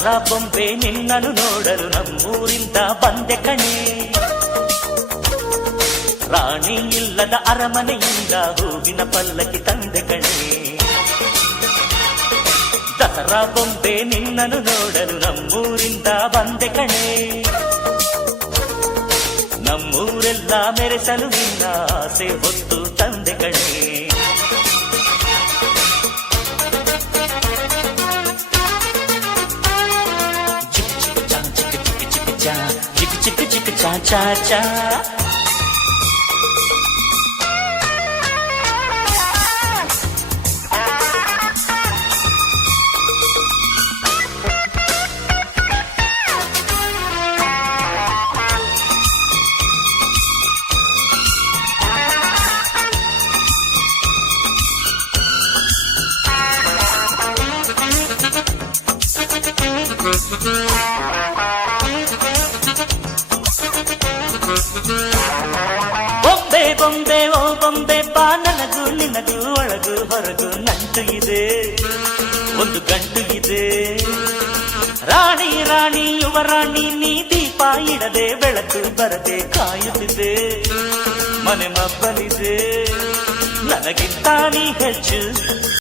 ದಸರಾ ಬೊಂಬೆ ನಿನ್ನನ್ನು ನೋಡಲು ನಮ್ಮೂರಿಂದ ಬಂದೆ ಕಣೆ. ರಾಣಿ ಇಲ್ಲದ ಅರಮನೆಯಿಂದ ಹೂವಿನ ಪಲ್ಲಕ್ಕಿ ತಂದೆ ಕಣೆ. ದಸರಾ ಬೊಂಬೆ ನಿನ್ನನ್ನು ನೋಡಲು ನಮ್ಮೂರಿಂದ ಬಂದೆ ಕಣೆ. ನಮ್ಮೂರೆಲ್ಲ ಮೆರೆಸಲು ನಿನ್ನ ಆಸೆ ಹೊತ್ತು ತಂದೆ ಕಣೆ. ಚಿಕ್ಕ ಚಿಕ್ಕ ಚಿಕ್ಕ ಚಾ ಚಾ ಚಾ ಬೊಂಬೆ ಬೊಂಬೆ ಓ ಬೊಂಬೆ ಬಾ, ನನಗೂ ನಿನಗೂ ಒಳಗು ಹೊರಗು ನಂಟು ಇದೆ, ಒಂದು ಗಂಟು ಇದೆ. ರಾಣಿ ರಾಣಿ ಯುವರಾಣಿ ನೀ ದೀಪ ಇಡದೆ ಬೆಳಕು ಬರದೆ ಕಾಯುತ್ತಿದೆ. ಮನೆ ಮಬ್ಬಲಿದೆ ನನಗಿಂತ ನೀ ಹೆಚ್ಚು.